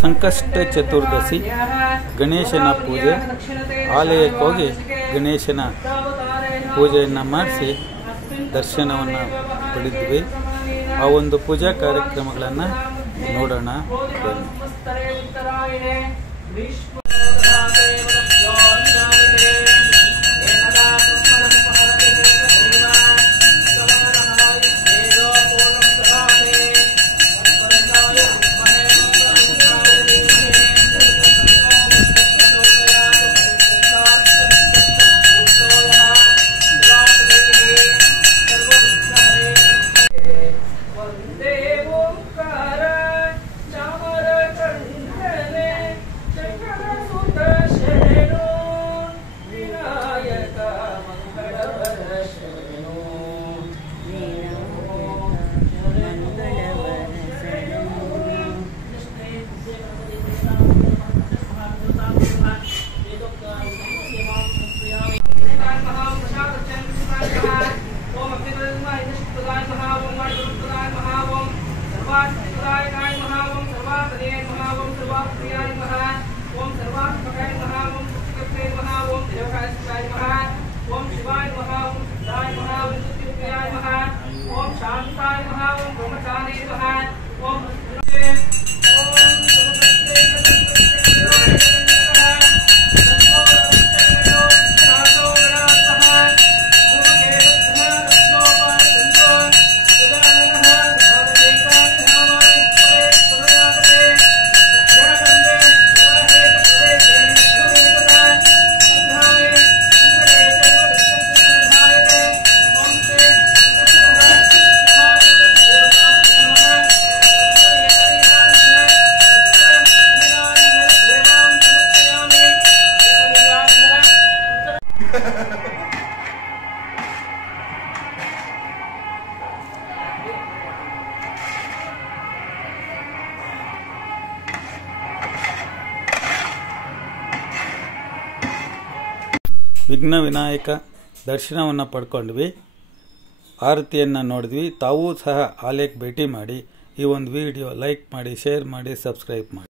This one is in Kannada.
ಸಂಕಷ್ಟ ಚತುರ್ದಶಿ ಗಣೇಶನ ಪೂಜೆ ಆಲಯಕ್ಕೆ ಹೋಗಿ ಗಣೇಶನ ಪೂಜೆಯನ್ನು ಮಾಡಿಸಿ ದರ್ಶನವನ್ನು ಪಡೆದ್ವಿ. ಆ ಒಂದು ಪೂಜಾ ಕಾರ್ಯಕ್ರಮಗಳನ್ನು ನೋಡೋಣ ಬನ್ನಿ. ವಿಘ್ನ ವಿನಾಯಕ ದರ್ಶನವನ್ನು ಪಡ್ಕೊಂಡ್ವಿ, ಆರತಿಯನ್ನು ನೋಡಿದ್ವಿ. ತಾವೂ ಸಹ ಆಲಯಕ್ಕೆ ಭೇಟಿ ಮಾಡಿ ಈ ಒಂದು ವಿಡಿಯೋ ಲೈಕ್ ಮಾಡಿ, ಶೇರ್ ಮಾಡಿ, ಸಬ್ಸ್ಕ್ರೈಬ್ ಮಾಡಿ.